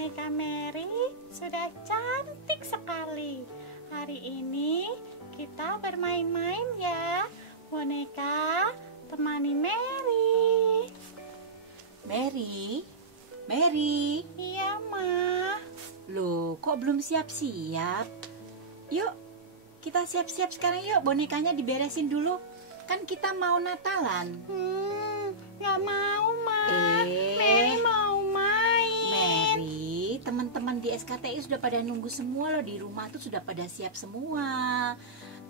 boneka Mary sudah cantik sekali. Hari ini kita bermain-main ya. Boneka, temani Mary. Mary. Iya, Ma. Loh, kok belum siap-siap? Yuk, kita siap-siap sekarang yuk. Bonekanya diberesin dulu. Kan kita mau Natalan. Nggak mau, Ma. Mary mau main. Mary, teman-teman di SKTI sudah pada nunggu semua loh, di rumah tuh sudah pada siap semua.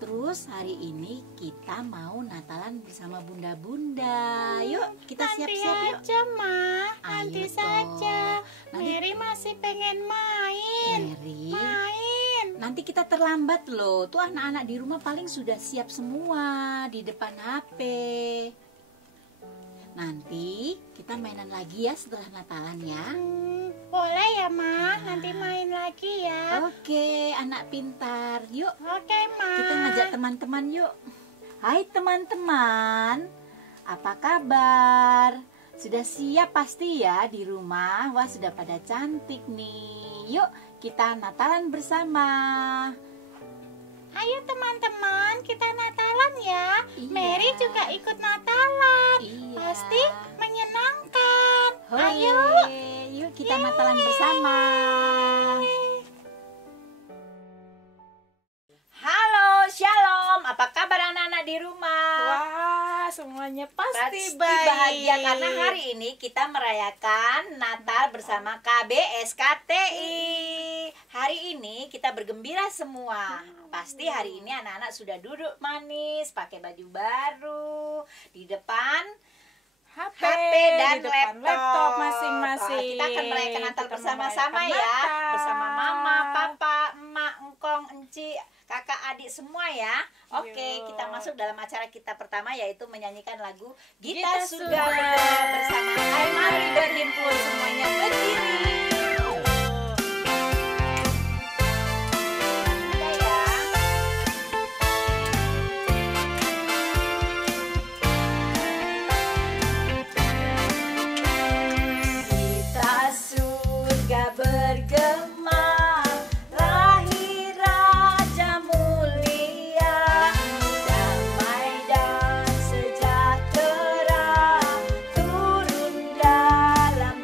Terus hari ini kita mau Natalan bersama bunda-bunda. Yuk, kita siap-siap yuk. Nanti aja, Ma. Nanti Ayo saja. Nanti... Mary masih pengen main. Nanti kita terlambat loh. Tuh anak-anak di rumah paling sudah siap semua di depan HP. Nanti kita mainan lagi ya setelah Natalan ya. Boleh ya, Ma. Nanti main lagi ya. Oke, anak pintar. Yuk. Oke, Ma. Kita ngajak teman-teman yuk. Hai teman-teman. Apa kabar? Sudah siap pasti ya di rumah. Wah, sudah pada cantik nih. Yuk, kita Natalan bersama. Ayo teman-teman, kita Natalan ya. Iya. Mary juga ikut Natalan. Iya. Pasti menyenangkan. Hore. Ayo. Yuk kita Natalan bersama. Halo, Shalom. Apa kabar anak-anak di rumah? Wah, semuanya pasti bahagia karena hari ini kita merayakan Natal bersama KB SKTI. Hari ini kita bergembira semua. Pasti hari ini anak-anak sudah duduk manis, pakai baju baru, di depan HP dan laptop masing-masing. Kita akan merayakan Natal bersama-sama ya, bersama mama, papa, emak, engkong, enci, kakak, adik semua ya. Oke, kita masuk dalam acara kita pertama, yaitu menyanyikan lagu Kita Sudah bersama. Hai, mari berhimpun semuanya berdiri. Bergema, lahir Raja mulia, damai dan sejahtera turun dalam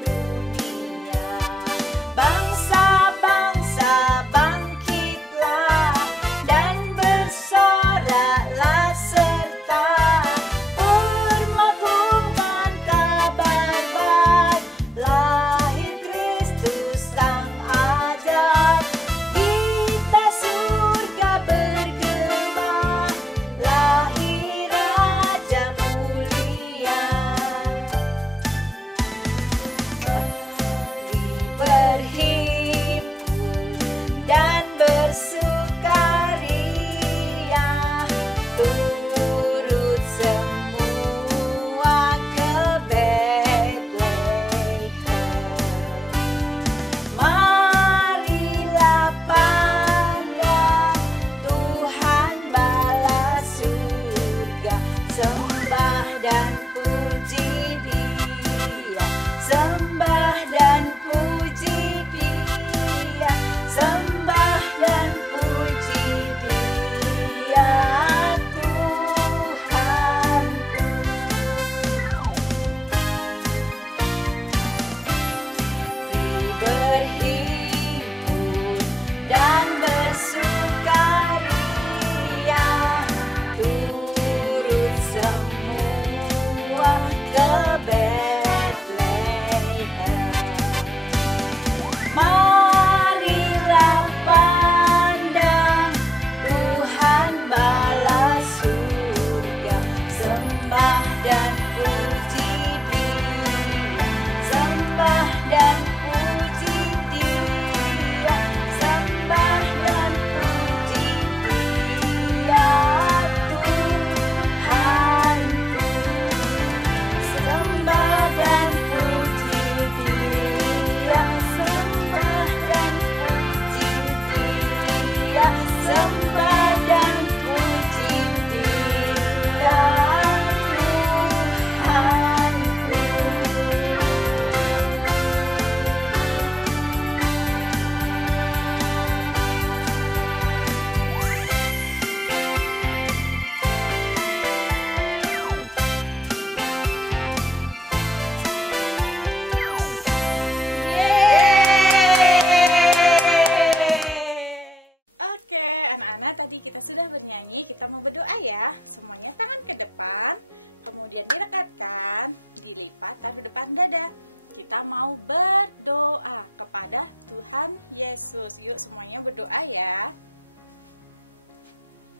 kepada Tuhan Yesus. Yuk semuanya berdoa ya.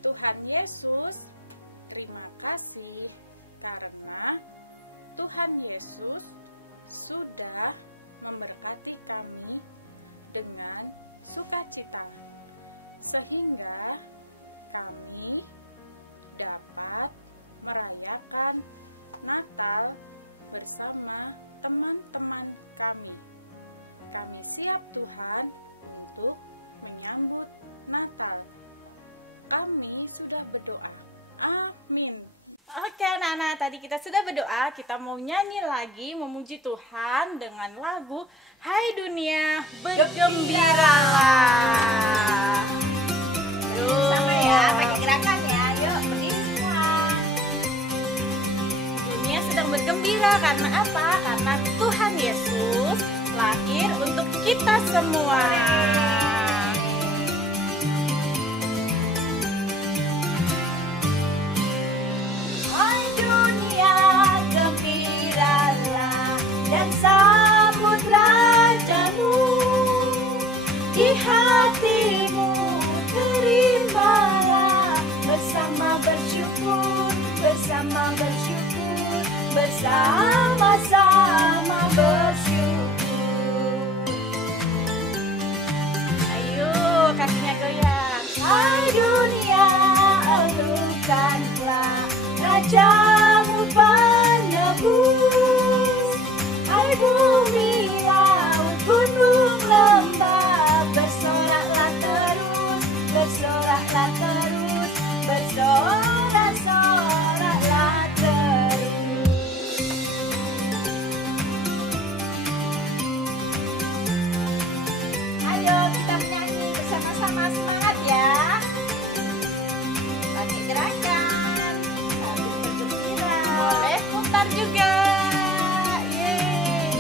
Tuhan Yesus, terima kasih karena Tuhan Yesus sudah memberkati kami dengan sukacita, sehingga kami dapat merayakan Natal bersama teman-teman kami. Kami siap Tuhan untuk menyambut Natal. Kami sudah berdoa. Amin. Oke anak-anak, tadi kita sudah berdoa, kita mau nyanyi lagi memuji Tuhan dengan lagu Hai Dunia Bergembiralah. Sama ya, pakai gerakan ya. Yuk, berdiri semua. Dunia sedang bergembira karena apa? Karena Tuhan Yesus lahir untuk kita semua. Hai dunia, gembiralah dan sambut rajamu. Di hatimu terimalah bersama bersyukur, bersama-sama bersyukur. Ayo kakinya goyang. Hai dunia, alukanlah rajamu penebus. Hai bumi, laut, gunung, lembah, bersoraklah terus, bersorak-soraklah terus. Ayo kita menyanyi bersama-sama, semangat ya. Pakai gerakan sambil bergembira. Boleh putar juga. Yeay.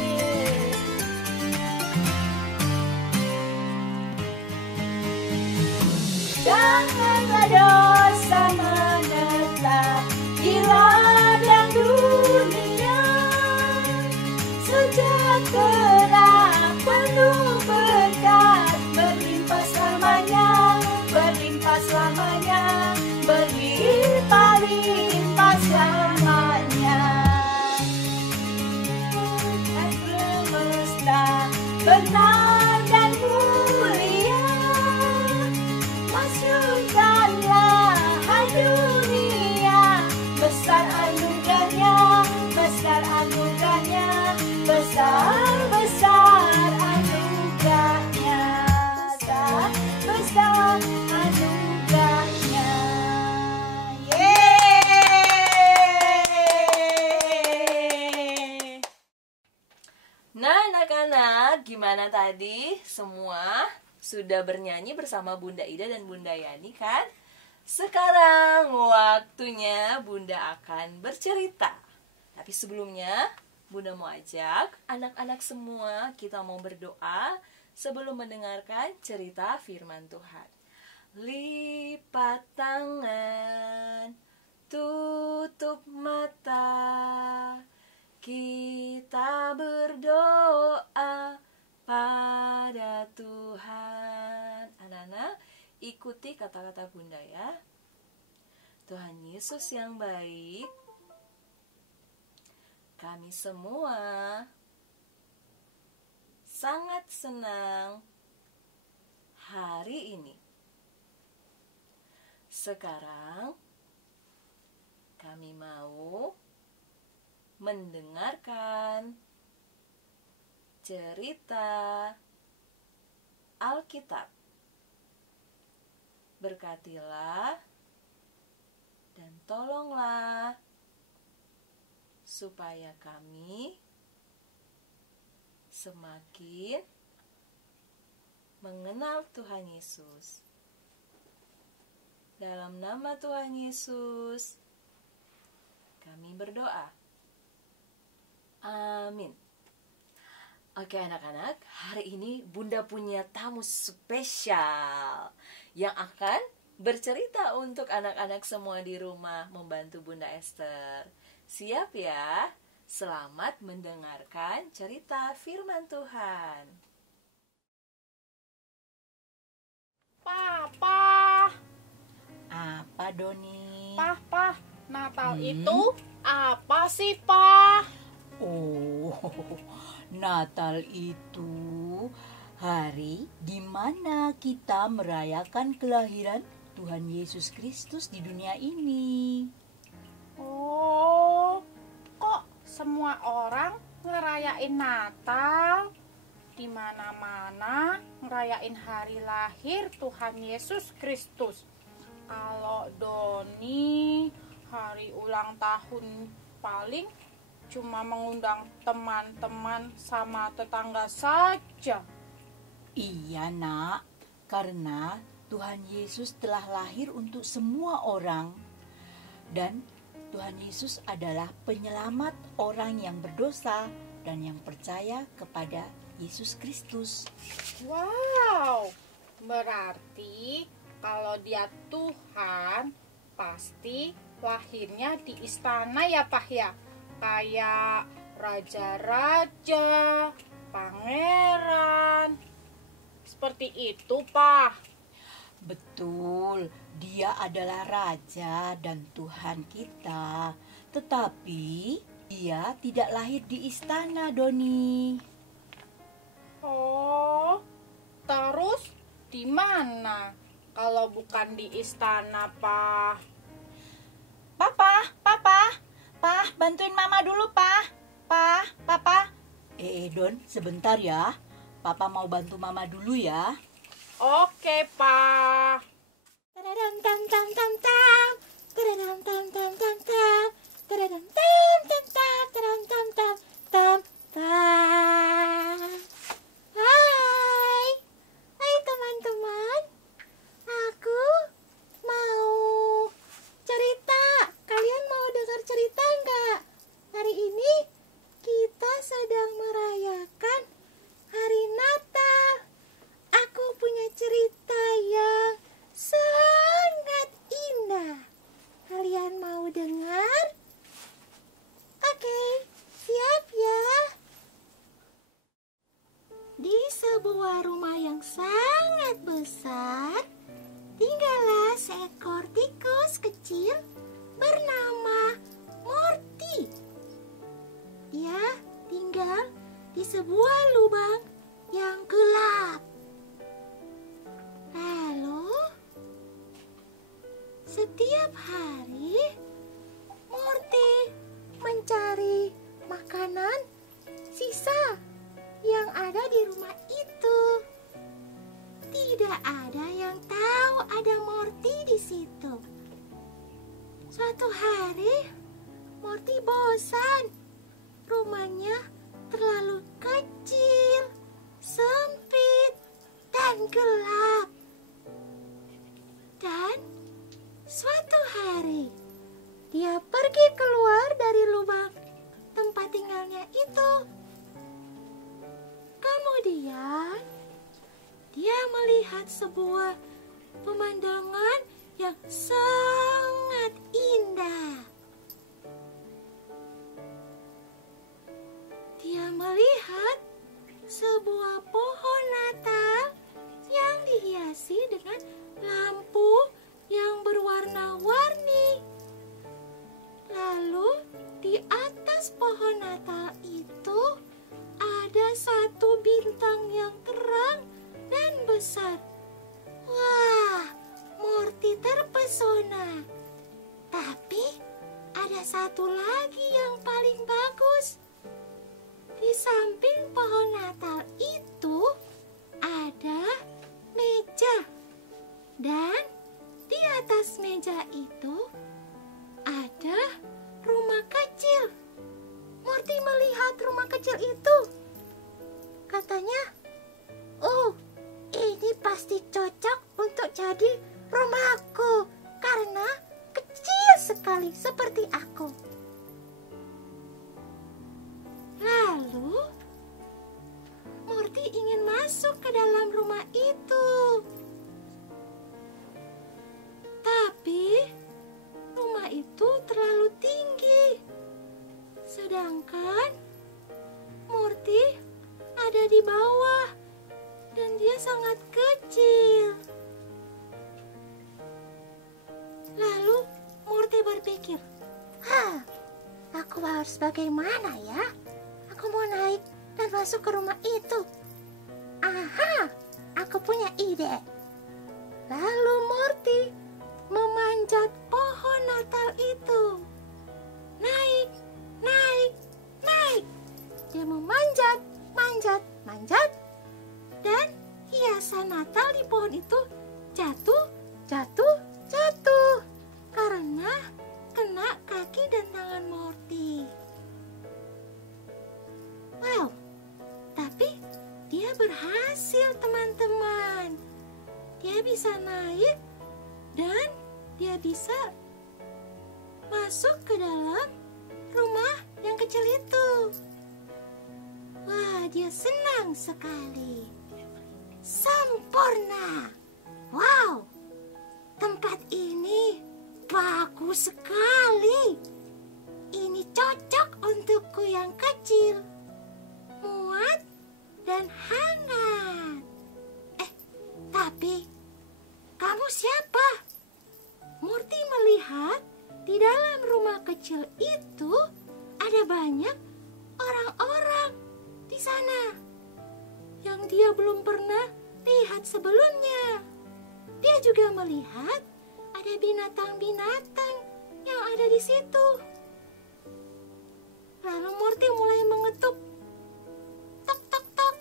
Janganlah dosa menetap di ladang dunia. Sejahtera penuh berkat, berlimpah selamanya, berlimpah-limpah selamanya. Dan semesta benar dan mulia, masukkanlah hai dunia, besar anugerahnya, besar anugerahnya. Yeay. Nah anak-anak, gimana tadi? Semua sudah bernyanyi bersama Bunda Ida dan Bunda Yani kan? Sekarang waktunya Bunda akan bercerita. Tapi sebelumnya Bunda mau ajak anak-anak semua kita mau berdoa sebelum mendengarkan cerita firman Tuhan. Lipat tangan, tutup mata, kita berdoa pada Tuhan. Anak-anak, ikuti kata-kata Bunda ya. Tuhan Yesus yang baik, kami semua sangat senang hari ini. Sekarang kami mau mendengarkan cerita Alkitab. Berkatilah dan tolonglah supaya kami semakin mengenal Tuhan Yesus. Dalam nama Tuhan Yesus, kami berdoa. Amin. Oke anak-anak, hari ini Bunda punya tamu spesial yang akan bercerita untuk anak-anak semua di rumah membantu Bunda Esther. Siap ya? Selamat mendengarkan cerita firman Tuhan. Papa, Apa, Doni? Pah, Natal itu apa sih, Pah? Oh, Natal itu hari di mana kita merayakan kelahiran Tuhan Yesus Kristus di dunia ini. Oh, kok semua orang ngerayain Natal? Di mana-mana ngerayain hari lahir Tuhan Yesus Kristus. Kalau Doni hari ulang tahun paling cuma mengundang teman-teman sama tetangga saja. Iya, Nak, karena Tuhan Yesus telah lahir untuk semua orang. Dan Tuhan Yesus adalah penyelamat orang yang berdosa dan yang percaya kepada Yesus Kristus. Wow, berarti kalau dia Tuhan, pasti lahirnya di istana ya, Pak ya? Kayak raja-raja, pangeran. Seperti itu, Pak. Betul, dia adalah Raja dan Tuhan kita. Tetapi dia tidak lahir di istana, Doni. Oh, terus di mana? Kalau bukan di istana, Pak. Pah, bantuin Mama dulu, Papa. Don, sebentar ya. Papa mau bantu Mama dulu ya. Oke, Pak. Tadadam tam tam tam tam. Tadadam tam tam tam tam. Tadadam tam tam tam. Tadadam tam tam tam tam. Hai teman-teman. Aku mau cerita. Kalian mau dengar cerita nggak? Hari ini kita sedang merayakan hari Natal. Aku punya cerita yang sangat indah. Kalian mau dengar? Oke, siap ya? Di sebuah rumah yang sangat besar, tinggallah seekor tikus kecil bernama Morty. Dia tinggal di sebuah lubang yang gelap. Lalu, setiap hari, Morty mencari makanan sisa yang ada di rumah itu. Tidak ada yang tahu ada Morty di situ. Suatu hari, Morty bosan. Rumahnya terlalu kecil, sempit, dan gelap. Dan suatu hari, dia pergi keluar dari lubang tempat tinggalnya itu. Kemudian, dia melihat sebuah pemandangan yang sangat indah. Dia melihat sebuah pohon Natal yang dihiasi dengan lampu yang berwarna-warni. Lalu di atas pohon Natal itu ada satu bintang yang terang dan besar. Wah, Morty terpesona. Tapi ada satu lagi yang paling bagus. Di samping pohon Natal itu ada meja. Dan di atas meja itu ada rumah kecil. Morty melihat rumah kecil itu. Katanya, "Oh, ini pasti cocok untuk jadi rumahku karena kecil sekali seperti aku." Lalu, Morty ingin masuk ke dalam rumah itu. Tapi, rumah itu terlalu tinggi. Sedangkan Morty ada di bawah dan dia sangat kecil. Lalu Morty berpikir, aku harus bagaimana ya? Aku mau naik dan masuk ke rumah itu. Aha, aku punya ide. Lalu Morty memanjat pohon Natal itu. Naik, naik, naik. Dia memanjat, manjat, manjat. Dan hiasan Natal di pohon itu jatuh, jatuh, jatuh. Karena kena kaki dan tangan Morty. Wow, tapi dia berhasil, teman-teman. Dia bisa naik dan dia bisa masuk ke dalam rumah yang kecil itu. Wah, dia senang sekali. Sempurna. Wow, tempat ini bagus sekali. Ini cocok untukku yang kecil, muat dan hangat. Tapi kamu siapa? Morty melihat di dalam rumah kecil itu ada banyak orang-orang di sana yang dia belum pernah lihat sebelumnya. Dia juga melihat ada binatang-binatang yang ada di situ. Lalu Morty mulai mengetuk. Tok, tok, tok.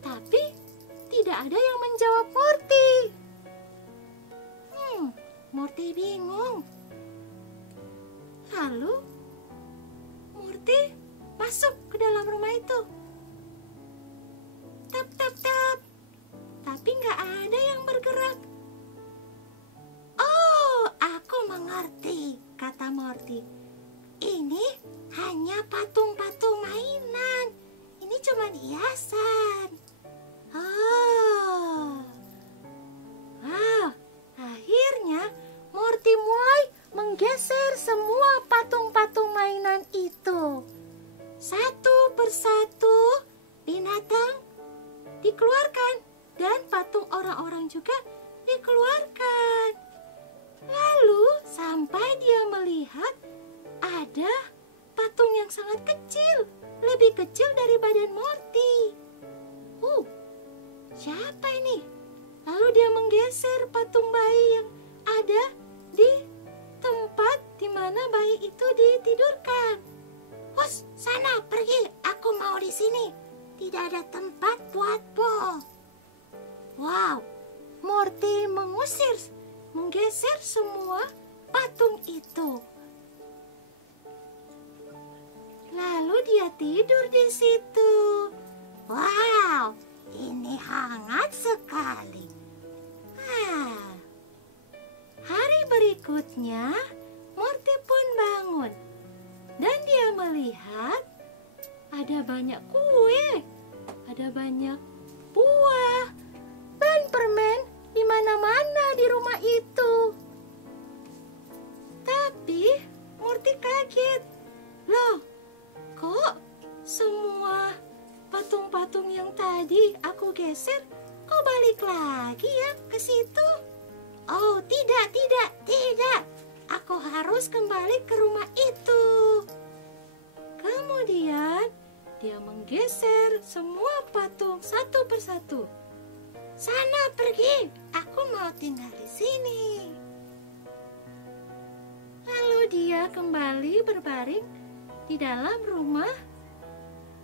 Tapi tidak ada yang menjawab Morty. Morty bingung. Lalu Morty masuk ke dalam rumah itu. Tap, tap, tap. Tapi nggak ada yang bergerak. Oh, aku mengerti, kata Morty. Ini hanya patung-patung mainan. Ini cuma hiasan. Oh. Wow, akhirnya Morty mulai menggeser semua patung-patung mainan itu. Satu persatu binatang dikeluarkan dan patung orang-orang juga dikeluarkan. Lalu sampai dia melihat ada patung yang sangat kecil, lebih kecil dari badan Morty. Siapa ini? Lalu dia menggeser patung bayi yang ada di tempat di mana bayi itu ditidurkan. Hus, sana pergi, aku mau di sini. Tidak ada tempat buatmu. Wow, Morty menggeser semua patung itu. Lalu dia tidur di situ. Wow, ini hangat sekali. Hari berikutnya, Morty pun bangun. Dan dia melihat ada banyak kue, ada banyak buah, dan permen di mana-mana di rumah itu. Tapi Morty kaget. Loh, kok semua patung-patung yang tadi aku geser, kok balik lagi ya ke situ? Oh, tidak. Aku harus kembali ke rumah itu. Kemudian, dia menggeser semua patung satu persatu. Sana pergi, aku mau tinggal di sini. Lalu dia kembali berbaring di dalam rumah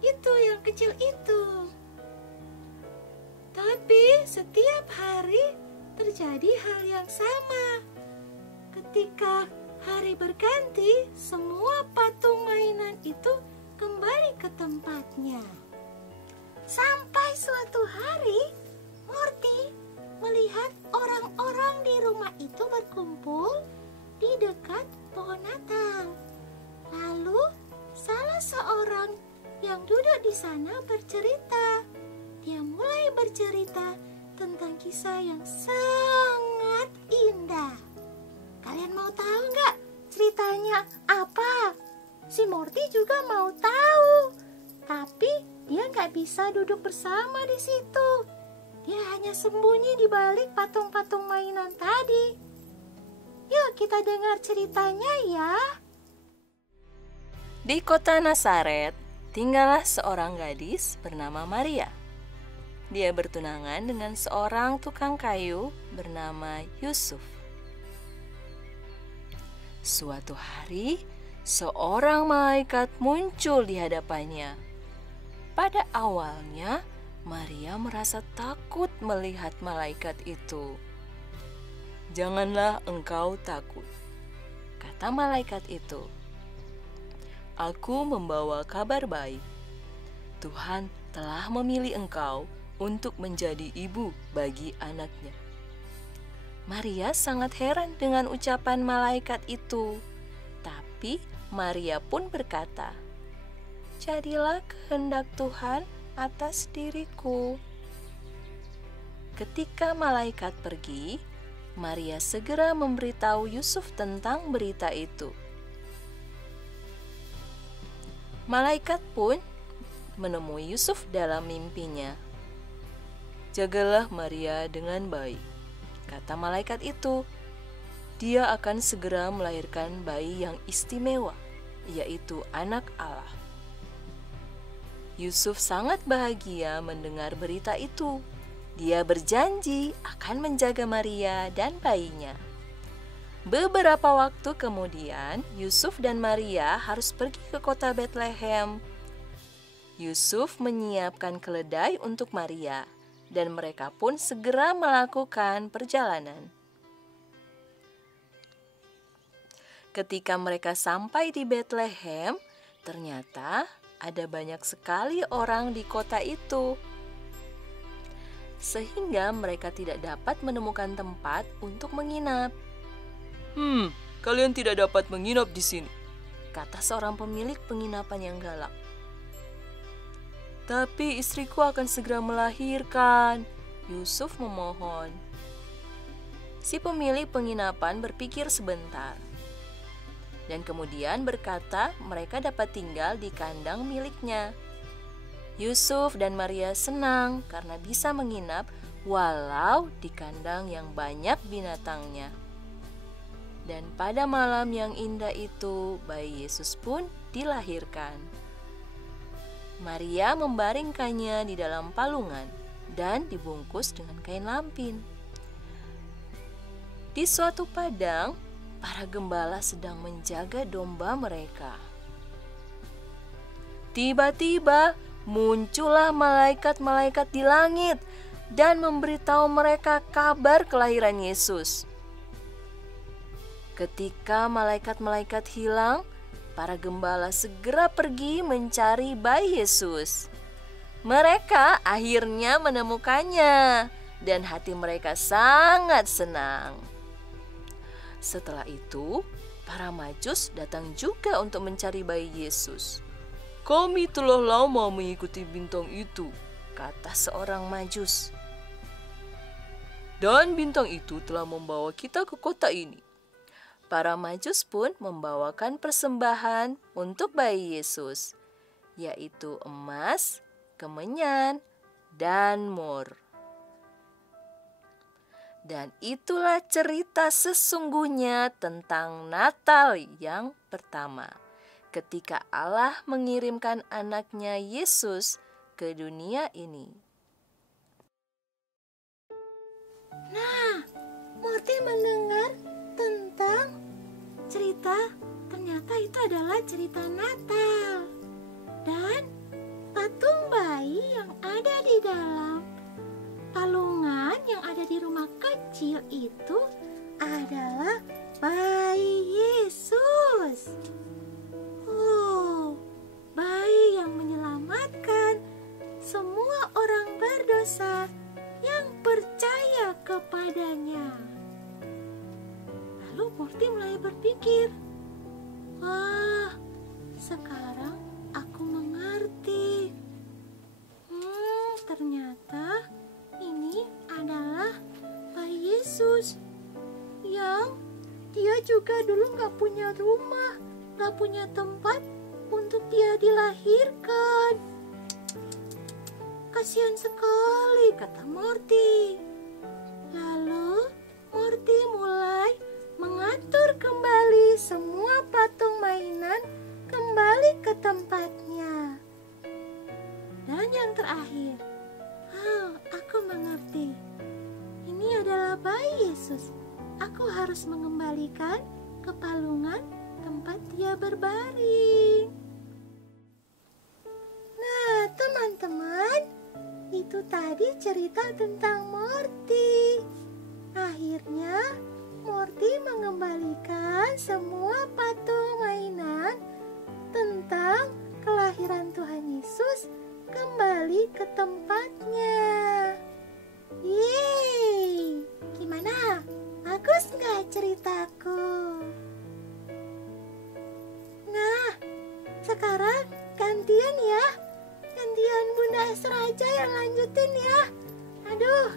itu yang kecil itu. Tapi setiap hari terjadi hal yang sama. Ketika hari berganti, semua patung mainan itu kembali ke tempatnya. Sampai suatu hari, Morty melihat orang-orang di rumah itu berkumpul di dekat pohon Natal. Lalu salah seorang yang duduk di sana bercerita. Dia mulai bercerita tentang kisah yang sangat indah. Kalian mau tahu nggak ceritanya apa? Si Morty juga mau tahu, tapi dia nggak bisa duduk bersama di situ. Dia hanya sembunyi di balik patung-patung mainan tadi. Yuk kita dengar ceritanya ya. Di kota Nazaret, tinggallah seorang gadis bernama Maria. Dia bertunangan dengan seorang tukang kayu bernama Yusuf. Suatu hari, seorang malaikat muncul di hadapannya. Pada awalnya, Maria merasa takut melihat malaikat itu. "Janganlah engkau takut," kata malaikat itu. "Aku membawa kabar baik. Tuhan telah memilih engkau untuk menjadi ibu bagi anaknya." Maria sangat heran dengan ucapan malaikat itu. Tapi Maria pun berkata, "Jadilah kehendak Tuhan atas diriku." Ketika malaikat pergi, Maria segera memberitahu Yusuf tentang berita itu. Malaikat pun menemui Yusuf dalam mimpinya. "Jagalah Maria dengan baik," kata malaikat itu. "Dia akan segera melahirkan bayi yang istimewa, yaitu anak Allah." Yusuf sangat bahagia mendengar berita itu. Dia berjanji akan menjaga Maria dan bayinya. Beberapa waktu kemudian, Yusuf dan Maria harus pergi ke kota Betlehem. Yusuf menyiapkan keledai untuk Maria, dan mereka pun segera melakukan perjalanan. Ketika mereka sampai di Betlehem, ternyata ada banyak sekali orang di kota itu, sehingga mereka tidak dapat menemukan tempat untuk menginap. Kalian tidak dapat menginap di sini," kata seorang pemilik penginapan yang galak. "Tapi istriku akan segera melahirkan," Yusuf memohon. Si pemilik penginapan berpikir sebentar, dan kemudian berkata mereka dapat tinggal di kandang miliknya. Yusuf dan Maria senang karena bisa menginap walau di kandang yang banyak binatangnya. Dan pada malam yang indah itu, bayi Yesus pun dilahirkan. Maria membaringkannya di dalam palungan dan dibungkus dengan kain lampin. Di suatu padang, para gembala sedang menjaga domba mereka. Tiba-tiba muncullah malaikat-malaikat di langit dan memberitahu mereka kabar kelahiran Yesus. Ketika malaikat-malaikat hilang, para gembala segera pergi mencari bayi Yesus. Mereka akhirnya menemukannya dan hati mereka sangat senang. Setelah itu, para Majus datang juga untuk mencari bayi Yesus. "Kami telah lama mengikuti bintang itu," kata seorang Majus. "Dan bintang itu telah membawa kita ke kota ini." Para Majus pun membawakan persembahan untuk bayi Yesus, yaitu emas, kemenyan, dan mur. Dan itulah cerita sesungguhnya tentang Natal yang pertama, ketika Allah mengirimkan anaknya Yesus ke dunia ini. Nah, Morty mendengar tentang cerita, ternyata itu adalah cerita Natal. Dan patung bayi yang ada di dalam palungan yang ada di rumah kecil itu adalah bayi Yesus. Oh, bayi yang menyelamatkan semua orang berdosa yang percaya kepadanya. Lalu Morty mulai berpikir, "Wah, sekarang aku mengerti. Ternyata ini adalah bayi Yesus yang dia juga dulu gak punya rumah, gak punya tempat untuk dia dilahirkan. Kasihan sekali," kata Morty. Lalu Morty mulai mengatur kembali semua patung mainan kembali ke tempatnya. Dan yang terakhir, aku mengerti. Ini adalah bayi Yesus. Aku harus mengembalikan ke palungan tempat dia berbaring. Nah, teman-teman, itu tadi cerita tentang Morty. Akhirnya, Morty mengembalikan semua patung mainan tentang kelahiran Tuhan Yesus kembali ke tempatnya. Yeay, gimana? Bagus nggak ceritaku? Nah, sekarang gantian ya. Gantian Bunda Esther aja yang lanjutin ya. Aduh,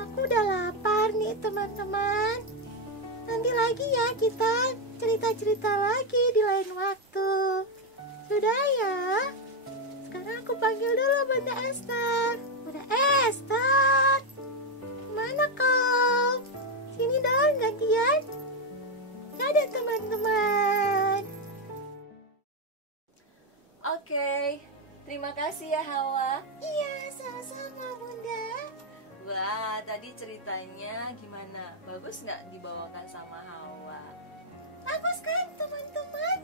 aku udah lapar nih teman-teman. Nanti lagi ya kita cerita-cerita lagi di lain waktu. Sudah ya? Sekarang aku panggil dulu Bunda Esther. Bunda Esther, mana kau? Sini dong gantian. Dadah teman-teman. Oke, terima kasih ya Hawa. Iya, sama-sama Bunda. Wah, tadi ceritanya gimana? Bagus nggak dibawakan sama Hawa? Bagus kan teman-teman?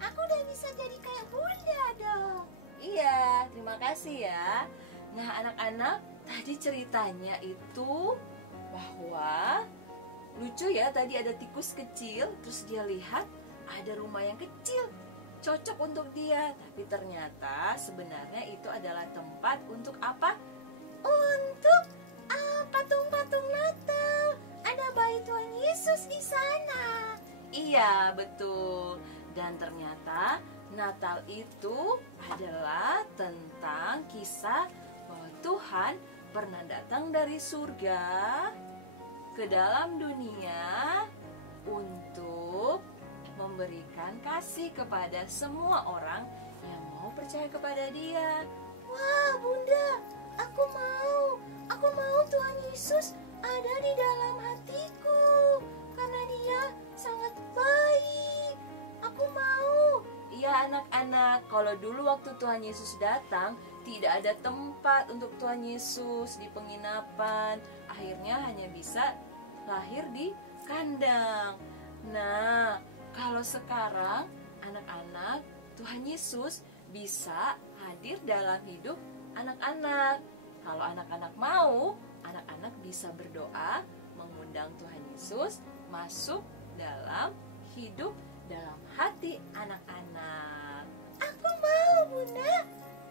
Aku udah bisa jadi kayak Bunda dong. Iya, terima kasih ya. Nah, anak-anak, tadi ceritanya itu bahwa lucu ya, tadi ada tikus kecil, terus dia lihat ada rumah yang kecil, cocok untuk dia. Tapi ternyata sebenarnya itu adalah tempat untuk apa? Untuk patung-patung Natal. Ada bayi Tuhan Yesus di sana. Iya, betul. Dan ternyata Natal itu adalah tentang kisah bahwa Tuhan pernah datang dari surga ke dalam dunia untuk memberikan kasih kepada semua orang yang mau percaya kepada Dia. Wah Bunda, aku mau Tuhan Yesus ada di dalam hatiku. Karena dia sangat baik. Aku mau. Iya anak-anak, kalau dulu waktu Tuhan Yesus datang, tidak ada tempat untuk Tuhan Yesus di penginapan. Akhirnya hanya bisa lahir di kandang. Nah, kalau sekarang anak-anak, Tuhan Yesus bisa hadir dalam hidup anak-anak. Kalau anak-anak mau, anak-anak bisa berdoa mengundang Tuhan Yesus masuk dalam hidup, dalam hati anak-anak. Aku mau Bunda.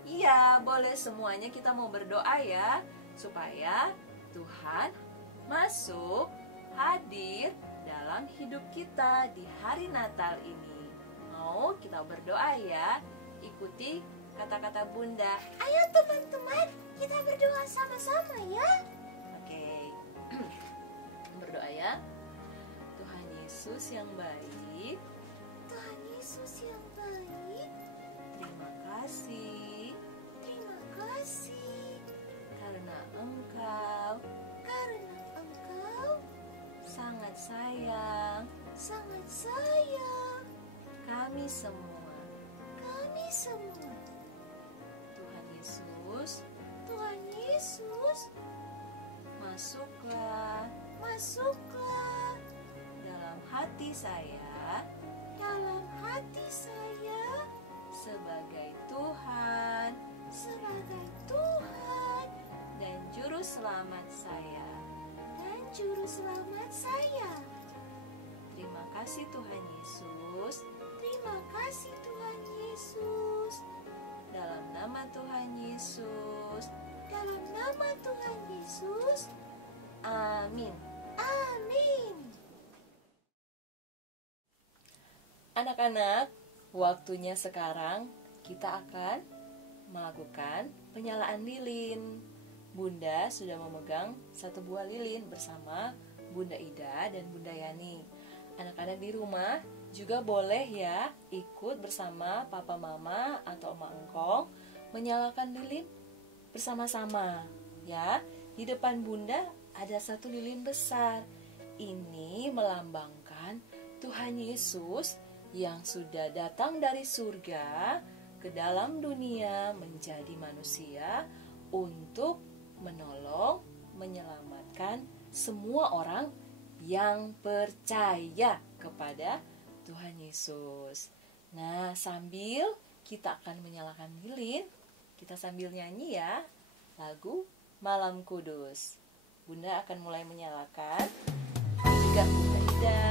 Iya, boleh, semuanya kita mau berdoa ya, supaya Tuhan masuk, hadir dalam hidup kita di hari Natal ini. Mau kita berdoa ya? Ikuti kata-kata Bunda. Ayo teman-teman, kita berdoa sama-sama ya. Oke. Berdoa ya. Tuhan Yesus yang baik, Tuhan Yesus yang baik, terima kasih terima kasih karena Engkau sangat sayang sangat sayang kami semua. Tuhan Yesus, Tuhan Yesus, masuklah dalam hati saya dalam hati saya sebagai Tuhan sebagai Tuhan dan Juru Selamat saya. dan Juru Selamat saya. Terima kasih Tuhan Yesus. Terima kasih Tuhan Yesus. Dalam nama Tuhan Yesus. Dalam nama Tuhan Yesus. Amin. Amin. Anak-anak, waktunya sekarang kita akan melakukan penyalaan lilin. Bunda sudah memegang satu buah lilin bersama Bunda Ida dan Bunda Yani. Anak-anak di rumah juga boleh ya ikut bersama papa mama atau oma engkong menyalakan lilin bersama-sama ya. Di depan Bunda ada satu lilin besar. Ini melambangkan Tuhan Yesus yang sudah datang dari surga ke dalam dunia menjadi manusia untuk menolong, menyelamatkan semua orang yang percaya kepada Tuhan Yesus. Nah, sambil kita akan menyalakan lilin, kita sambil nyanyi ya lagu Malam Kudus. Bunda akan mulai menyalakan, juga Bunda Ida.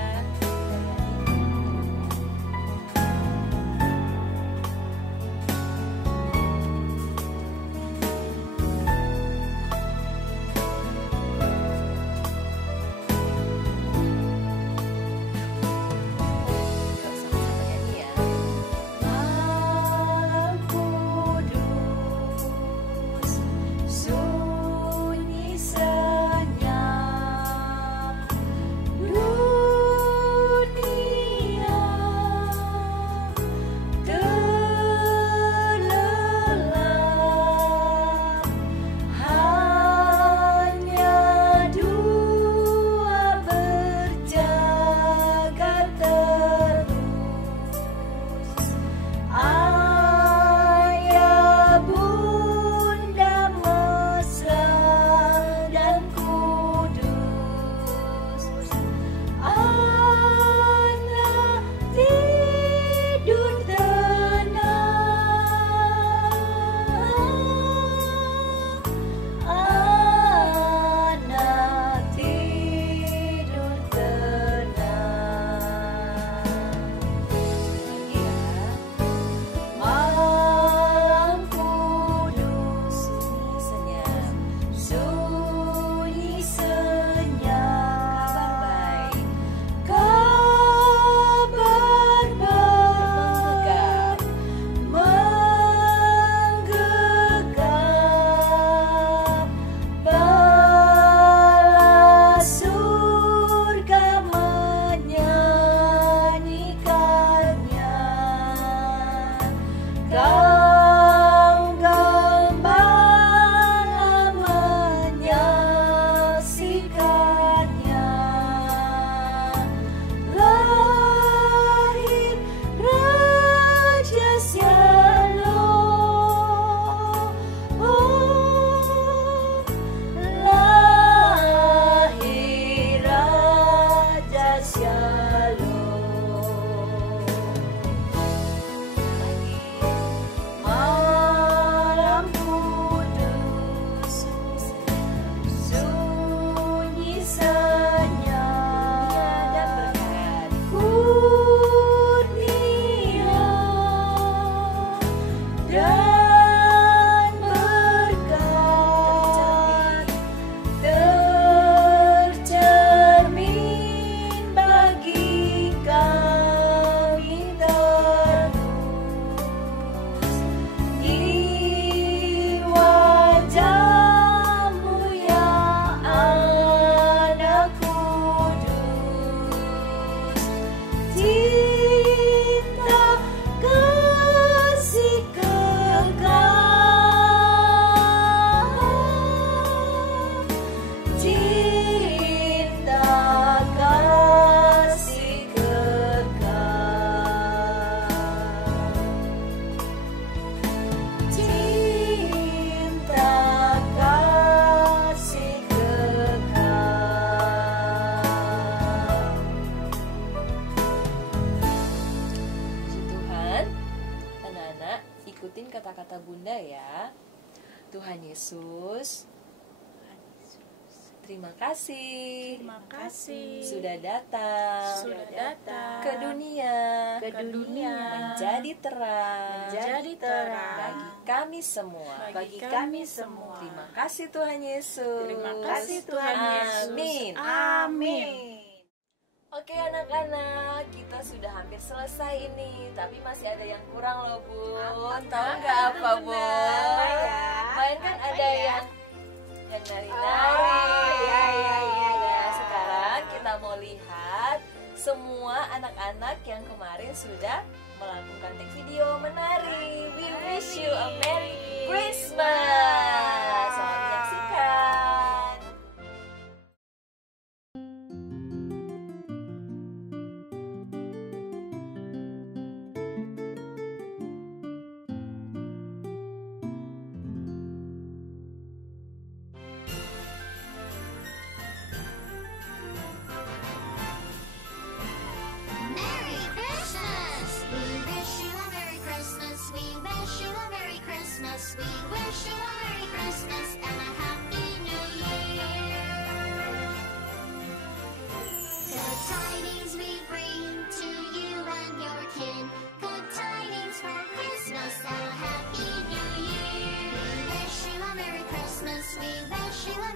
Kata-kata Bunda ya. Tuhan Yesus, terima kasih sudah datang ke dunia menjadi terang bagi kami semua. Terima kasih Tuhan Yesus. Amin. Oke anak-anak, kita sudah hampir selesai ini, tapi masih ada yang kurang loh Bun. Tahu nggak apa Bun? Main kan ada yang nari-nari. Ya, sekarang kita mau lihat semua anak-anak yang kemarin sudah melakukan take video menari. We wish you a Merry Christmas. Selamat menyaksikan.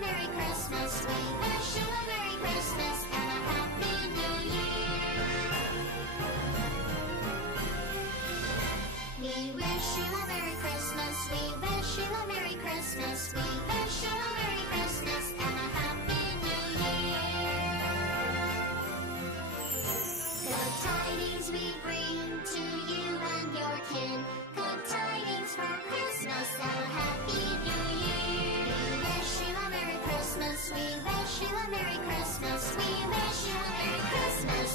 Merry Christmas. We wish you a Merry Christmas and a Happy New Year. We wish you a Merry Christmas. We wish you a Merry Christmas. We wish you a Merry Christmas and a Happy New Year. Good tidings we bring to you and your kin. Good tidings for Christmas and a Happy New Year. We wish you a Merry Christmas. We wish you a Merry Christmas. We wish you a Merry Christmas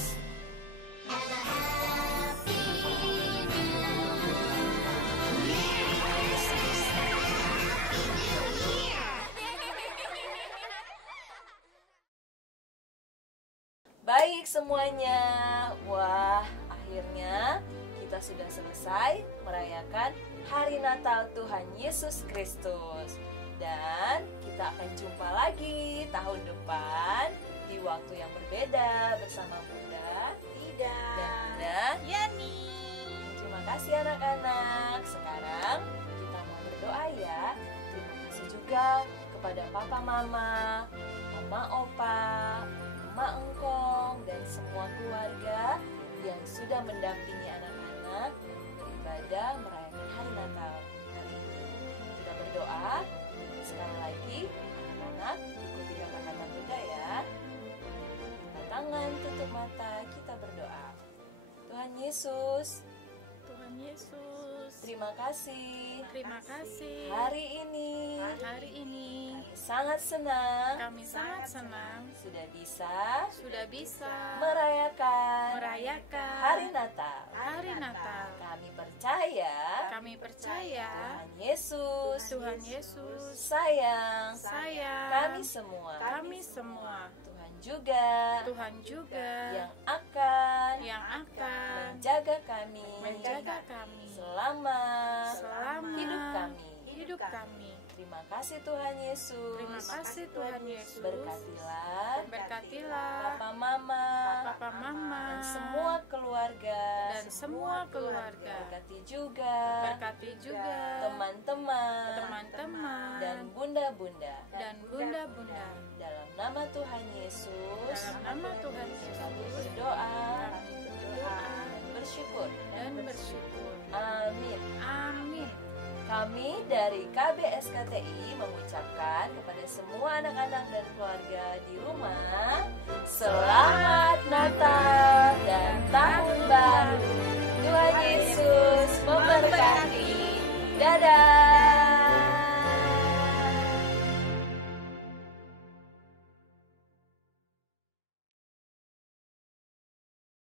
and a Happy New Year. Merry Christmas and a Happy New Year. Baik semuanya, wah akhirnya kita sudah selesai merayakan Hari Natal Tuhan Yesus Kristus. Dan kita akan jumpa lagi tahun depan di waktu yang berbeda bersama Bunda Ida dan Bunda Yani. Terima kasih anak-anak. Sekarang kita mau berdoa ya. Terima kasih juga kepada Papa Mama, Mama Opa, Emak Engkong, dan semua keluarga yang sudah mendampingi anak-anak beribadah merayakan Hari Natal hari ini. Kita berdoa. Sekali lagi, anak-anak ikuti kata-kata Bunda ya. Buka tangan, tutup mata, kita berdoa. Tuhan Yesus, Tuhan Yesus, terima kasih. terima kasih. Hari ini Hari ini kami sangat senang kami sangat senang sudah bisa merayakan Hari Natal. Hari Natal. Kami percaya Kami percaya Tuhan Yesus Tuhan Yesus sayang sayang kami semua. Tuhan juga yang akan menjaga kami selama hidup kami. Terima kasih Tuhan Yesus. Terima kasih Tuhan Yesus. Berkatilah Berkatilah Papa Mama Papa Mama dan semua keluarga. Berkati juga teman-teman dan bunda-bunda. Dalam nama Tuhan Yesus, kami berdoa dan bersyukur. Amin. Amin. Kami dari KBSKTI mengucapkan kepada semua anak-anak dan keluarga di rumah